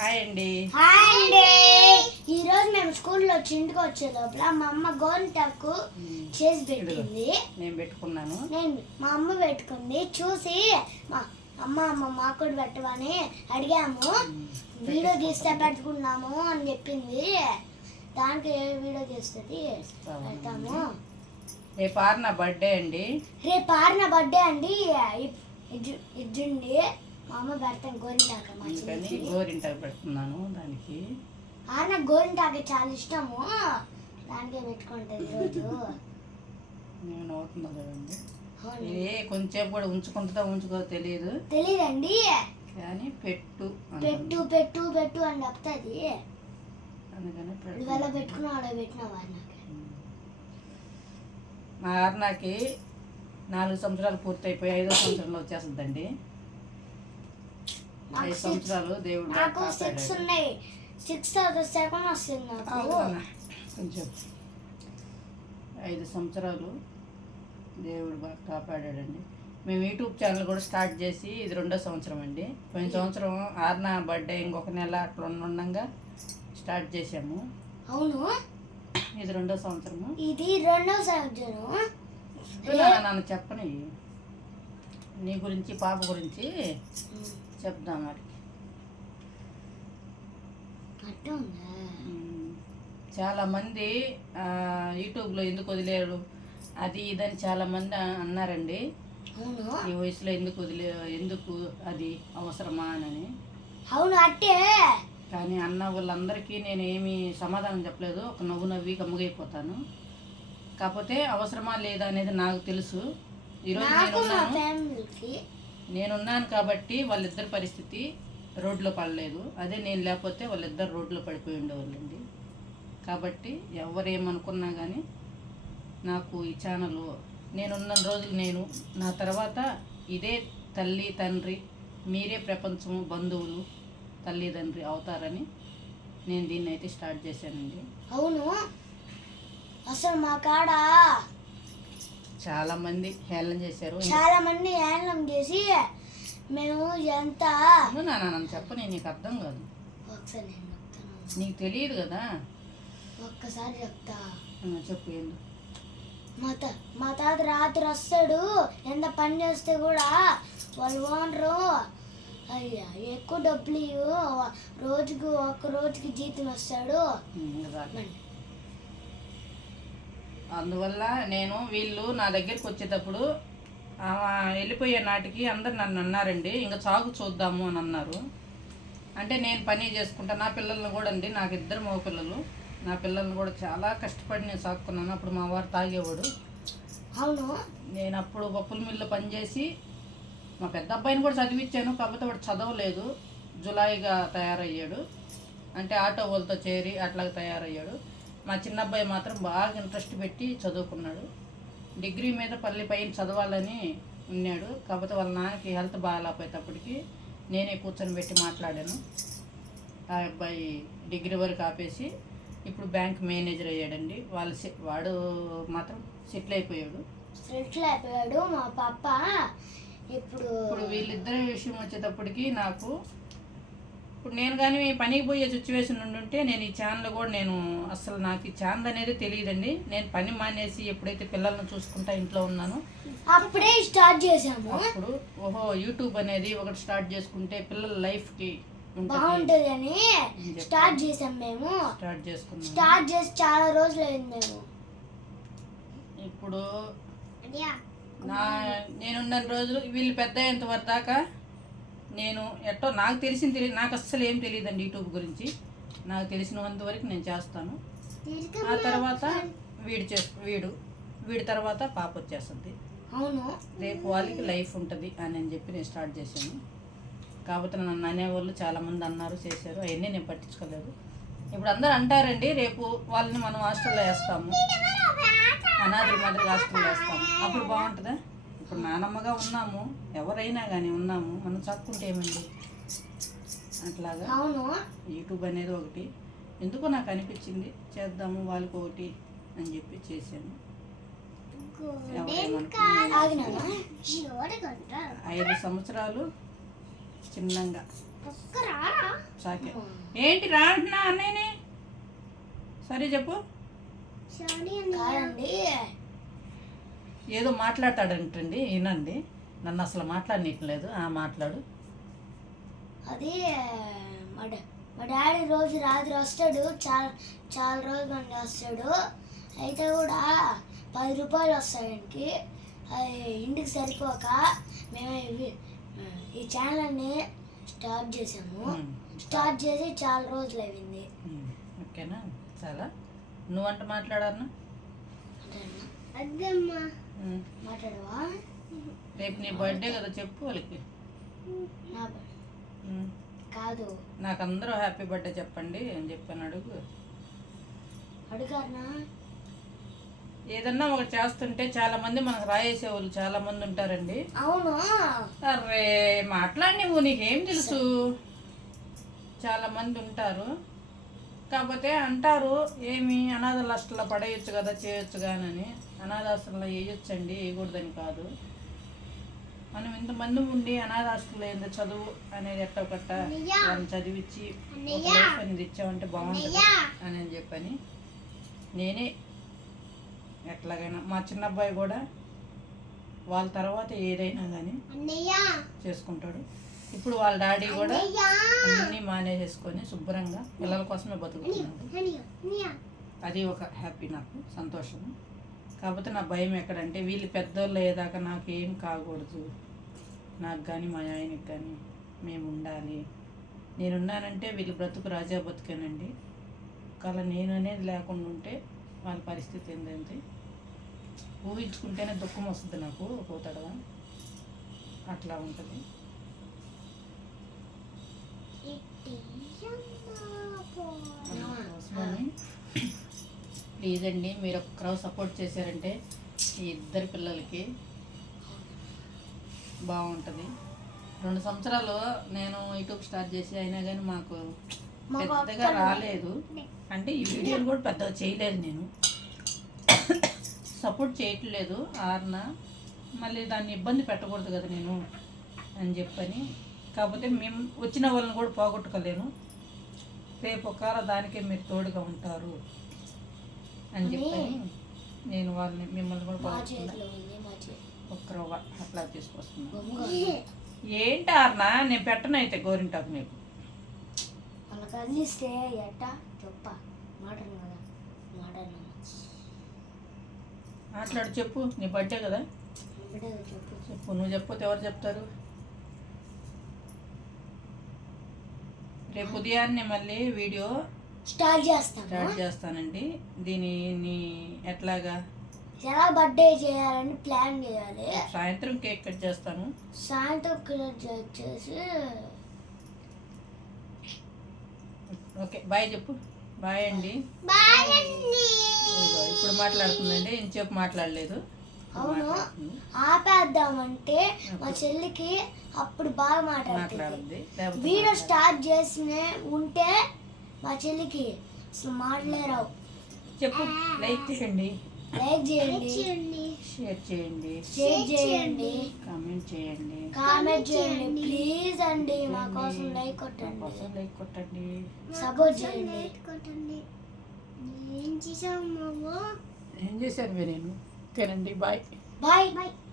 Hi అండి. Hi అండి. ఈ రోజు మేము స్కూల్లో వచ్చి ఇంటికి వచ్చే లోపల మా అమ్మ గోరింటాకు చేసి పెట్టింది. నేను పెట్టుకున్నాను. నేను మా అమ్మ పెట్టుకుంది. చూసి మా అమ్మ అమ్మ మాకు కూడా పెట్టమని అడిగాము. వీడియో తీస్తే పెట్టుకున్నాము అని చెప్పింది. దానికి ఏ వీడియో తీస్తుంది? పెడతాము. రేపు ఆరు నా బర్త్డే అండి? రేపు ఆరిన బర్త్డే అండి. ఇజ్జు- ఇజ్జుండి. అందుకని గోరింటాకు పెడుతున్నాను దానికి. ఆరిన గోరింటాకు చాలా ఇష్టము. దానికే పెట్టుకుంటుంది రోజు. నేను అవుతుందా కదండి. ఇది కొంచెం కూడా ఉంచుకుంటుందో ఉంచుకో తెలియదు తెలీదండి. కానీ పెట్టు. పెట్టు పెట్టు పెట్టు అని చెప్తుంది. అందుకని. ఇవాళ పెట్టుకున్నాడు పెట్టినావా నాకు మా ఆర్నాకి. నాలుగు సంవత్సరాలు పూర్తయిపోయి ఐదో సంవత్సరంలో వచ్చేస్తుందండి నాకు సంవత్సరాలు దేవుడు నాకు సిక్స్. ఉన్నాయి. సిక్స్ సెకండ్ వస్తుంది నాకు? కొంచెం. ఐదు సంవత్సరాలు దేవుడు బాగా కాపాడాడండి. మేము యూట్యూబ్ ఛానల్ కూడా స్టార్ట్ చేసి ఇది రెండో సంవత్సరం అండి. పోయిన సంవత్సరం ఆర్న బర్త్డే ఇంకొక నెల అట్లా ఉండగా స్టార్ట్ చేసాము అవును? ఇది రెండో సంవత్సరము. ఇది రెండో సంవత్సరం నన్ను చెప్పని నీ గురించి పాప గురించి చెప్దాం మరి. అట్టు ఉందా మ్మ్. చాలా మంది ఆ, యూట్యూబ్లో ఎందుకు వదిలేరు? అది ఇదని చాలా మంది అ- అన్నారండి ఈ వయసులో ఎందుకు వదిలే ఎందుకు అది అవసరమా అని అవును అట్టే? కానీ అన్న వాళ్ళందరికీ నేను ఏమీ సమాధానం చెప్పలేదు. ఒక నవ్వు నవ్వి గమ్ముగైపోతాను. కాకపోతే అవసరమా లేదా అనేది నాకు తెలుసు. ఈరోజు నేనున్నాను కాబట్టి వాళ్ళిద్దరి పరిస్థితి రోడ్లో పడలేదు. అదే నేను లేకపోతే వాళ్ళిద్దరు రోడ్లో పడిపోయి ఉండేవాళ్ళండి. కాబట్టి ఎవరేమనుకున్నా కానీ నాకు ఈ ఛానల్ నేనున్న రోజులు నేను నా తర్వాత ఇదే తల్లి తండ్రి మీరే ప్రపంచము బంధువులు తల్లి తండ్రి అవుతారని నేను దీన్ని అయితే స్టార్ట్ చేశానండి. అవును. అసలు మా కాడ చాలామంది హేళన చేశారు. చాలా మంది యానం చేసి మేము ఎంత? నా నన్ను చెప్పని నీకు అర్థం కాదు. ఒకసారి నేను చెప్తాను. నీకు తెలియదు కదా? ఒక్కసారి చెప్తా. చెప్పు ఏంది? మా తా మా తాత రాత్రి వస్తాడు. ఎంత పని చేస్తే కూడా వాళ్ళు ఓనరు అయ్యా ఎక్కువ డబ్బులు ఇవ్వు రోజుకు ఒక్క రోజుకి జీతం వస్తాడు. అందువల్ల నేను వీళ్ళు నా దగ్గరికి వచ్చేటప్పుడు వెళ్ళిపోయే నాటికి అందరు నన్ను అన్నారండి ఇంకా సాగు చూద్దాము అని అన్నారు. అంటే నేను పని చేసుకుంటా నా పిల్లల్ని కూడా అండి నాకు ఇద్దరు మగ పిల్లలు. నా పిల్లల్ని కూడా చాలా కష్టపడి నేను సాకున్నాను అప్పుడు మా వారు తాగేవాడు. అవును నేను అప్పుడు పప్పుల మిల్లు పనిచేసి మా పెద్ద అబ్బాయిని కూడా చదివించాను కాకపోతే వాడు చదవలేదు. జులాయిగా తయారయ్యాడు. అంటే ఆటో వాళ్ళతో చేరి అట్లాగా తయారయ్యాడు. మా చిన్న అబ్బాయి మాత్రం బాగా ఇంట్రెస్ట్ పెట్టి చదువుకున్నాడు. డిగ్రీ మీద పల్లి పైన చదవాలని ఉన్నాడు. కాకపోతే వాళ్ళ నాన్నకి హెల్త్ బాగాలేకపోయేటప్పటికి నేనే కూర్చొని పెట్టి మాట్లాడాను. ఆ అబ్బాయి డిగ్రీ వరకు ఆపేసి ఇప్పుడు బ్యాంక్ మేనేజర్ అయ్యాడండి. వాళ్ళు వాడు మాత్రం సెటిల్ అయిపోయాడు. సెటిల్ అయిపోయాడు. మా పాప ఇప్పుడు ఇప్పుడు వీళ్ళిద్దరి విషయం వచ్చేటప్పటికి నాకు ఇప్పుడు నేను కానీ పనికి పోయే సిచ్యువేషన్ ఉండుంటే నేను ఈ ఛానల్ కూడా నేను అసలు నాకు ఈ ఛానల్ అనేది తెలియదండి. నేను పని మానేసి ఎప్పుడైతే పిల్లల్ని చూసుకుంటా ఇంట్లో ఉన్నానో అప్పుడే స్టార్ట్ చేసాము అప్పుడు ఓహో యూట్యూబ్ అనేది ఒకటి స్టార్ట్ చేసుకుంటే పిల్లల లైఫ్కి ఉంటుంది. బాగుంటుంది అని స్టార్ట్ చేసాం మేము. స్టార్ట్ చేసుకున్నాను స్టార్ట్ చేసి చాలా రోజులు అయింది మేము. ఇప్పుడు నా నేనున్న రోజులు వీళ్ళు పెద్ద అయ్యేంత వరకు దాకా నేను ఎట్టో నాకు తెలిసింది తెలియదు నాకు అస్సలు ఏం తెలియదండి యూట్యూబ్ గురించి. నాకు తెలిసినంత వరకు నేను చేస్తాను. ఆ తర్వాత వీడు చే వీడు వీడి తర్వాత పాప వచ్చేస్తుంది. అవును. రేపు వాళ్ళకి లైఫ్ ఉంటుంది అని అని చెప్పి నేను స్టార్ట్ చేశాను. కాకపోతే నన్ను అనేవాళ్ళు చాలామంది అన్నారు చేశారు. అవన్నీ నేను పట్టించుకోలేదు. ఇప్పుడు అందరూ అంటారండి రేపు వాళ్ళని మనం హాస్టల్లో వేస్తాము. అనాథుల మాదిరి హాస్టల్లో వేస్తాము. అప్పుడు బాగుంటుందా? ఇప్పుడు నానమ్మగా ఉన్నాము ఎవరైనా కానీ ఉన్నాము మనం చక్కుంటే ఏమండి? అట్లాగా? అవును. యూట్యూబ్ అనేది ఒకటి. ఎందుకో నాకు అనిపించింది చేద్దాము వాళ్ళకి ఒకటి అని చెప్పి చేశాను. ఐదు సంవత్సరాలు చిన్నంగా. సాకే ఏంటి రా అంటున్నా అన్నయ్యని? సరే చెప్పు. ఏదో మాట్లాడతాడంటండి వినండి. నన్ను అసలు మాట్లాడనీయట్లేదు. ఆ మాట్లాడు. అది మా డా- మా డాడీ రోజు రాత్రి వస్తాడు. చాలా చాలా రోజులు మంది వస్తాడు. అయితే కూడా పది రూపాయలు వస్తాయి అది ఇంటికి సరిపోక మేము ఈ ఛానల్ని స్టార్ట్ చేసాము. స్టార్ట్ చేసి చాలా రోజులు అయింది. ఓకేనా? చాలా. నువ్వంట ఉమ్. మాట్లాడవా రేపు నీ బర్త్డే కదా చెప్పు వాళ్ళకి. కాదు. నాకు అందరూ హ్యాపీ బర్త్డే చెప్పండి అని చెప్పాను అడుగు. అడుగారనా ఏదన్నా ఒకటి చేస్తుంటే చాలా మంది మనకు రాయేసే వాళ్ళు చాలా మంది ఉంటారండి. అవును? అరే మాట్లాడి నువ్వు నీకేం తెలుసు? చాలా మంది ఉంటారు. కాకపోతే అంటారు ఏమి అనాథ హాస్టల్లో పడేయచ్చు కదా చేయొచ్చు కానని. అనాథ హాస్టల్లో వేయొచ్చండి వేయకూడదని కాదు. మనం ఇంతమంది ఉండి అనాథ హాస్టల్లో ఏందో చదువు అనేది ఎట్ట ఒకట వాళ్ళని చదివించి అనేది ఇచ్చామంటే బాగుంటుంది. అని చెప్పని నేనే ఎట్లాగైనా మా చిన్న అబ్బాయి కూడా వాళ్ళ తర్వాత ఏదైనా కానీ చేసుకుంటాడు. ఇప్పుడు వాళ్ళ డాడీ కూడా అన్నీ మానేసేసుకొని శుభ్రంగా పిల్లల కోసమే బతుకుతున్నాడు. అది ఒక హ్యాపీ నాకు సంతోషం కాకపోతే నా భయం ఎక్కడంటే వీళ్ళు పెద్దోళ్ళు అయ్యేదాకా నాకు కాకూడదు. నాకు కానీ మా ఆయనకి కానీ మేము ఉండాలి. నేనున్నానంటే వీళ్ళు బ్రతుకు రాజా బతుకేనండి. ఒకవేళ నేను అనేది లేకుండా ఉంటే వాళ్ళ పరిస్థితి ఏంటంటే ఊహించుకుంటేనే దుఃఖం వస్తుంది నాకు ఒక తడవ. అట్లా ఉంటుంది. అందుకోసమని ప్లీజ్ అండి మీరు ఒక్కరో సపోర్ట్ చేశారంటే ఈ ఇద్దరు పిల్లలకి బాగుంటుంది రెండు సంవత్సరాలు నేను యూట్యూబ్ స్టార్ట్ చేసి అయినా కానీ మాకు మాకు పెద్దగా రాలేదు. అంటే ఈ వీడియోలు కూడా పెద్దగా చేయలేదు నేను. సపోర్ట్ చేయట్లేదు ఆర్న. మళ్ళీ దాన్ని ఇబ్బంది పెట్టకూడదు కదా నేను అని చెప్పని. కాకపోతే మేము వచ్చిన వాళ్ళని కూడా పోగొట్టుకోలేను. రేపు ఒకవేళ దానికే మీరు తోడుగా ఉంటారు. అని చెప్పని నేను వాళ్ళని మిమ్మల్ని కూడా చేతి. ఒక్కరో అట్లా తీసుకొస్తున్నాను బొమ్మగా ఏంటి ఆర్న నేను పెట్టను అయితే గోరింటాకు నీకు. ఎట్టా? చెప్ప. కదా. మాట్లాడు చెప్పు. నీ బర్త్డే కదా. బిడ్డ చెప్పు. చెప్పు. నువ్వు చెప్పితే ఎవరు చెప్తారు? రేపు ఉదయాన్నే మళ్ళీ వీడియో స్టార్ట్ చేస్తాము? స్టార్ట్ చేస్తానండి. దీనిని ఎట్లాగా? ఎలా బర్త్డే చేయాలని ప్లాన్ చేయాలి. సాయంత్రం కేక్ కట్ చేస్తాను. సాయంత్రం క్రియేట్ చేసి ఓకే బాయ్ చెప్పు. బాయ్ అండి. బాయ్ ఇదిగో ఇప్పుడు మాట్లాడుతుందండి. ఇంచేపు మాట్లాడలేదు. అవును. ఆపేద్దామంటే మా చెల్లికి అప్పుడు బాగా మాట్లాడుతుంది. వీడియో. స్టార్ట్ చేసిన ఉంటే మా చెల్లికి అసలు మాట్లాడరావు చెప్పు లైక్ చేయండి. లైక్ చేయండి. షేర్ చేయండి. షేర్ చేయండి. కామెంట్ చేయండి. కామెంట్ చేయండి. ప్లీజ్ అండి మా కోసం లైక్ కొట్టండి. కోసం లైక్ కొట్టండి. సపోర్ట్ చేయండి. ఏం చేశారు మీరు తినండి బాయ్. బాయ్.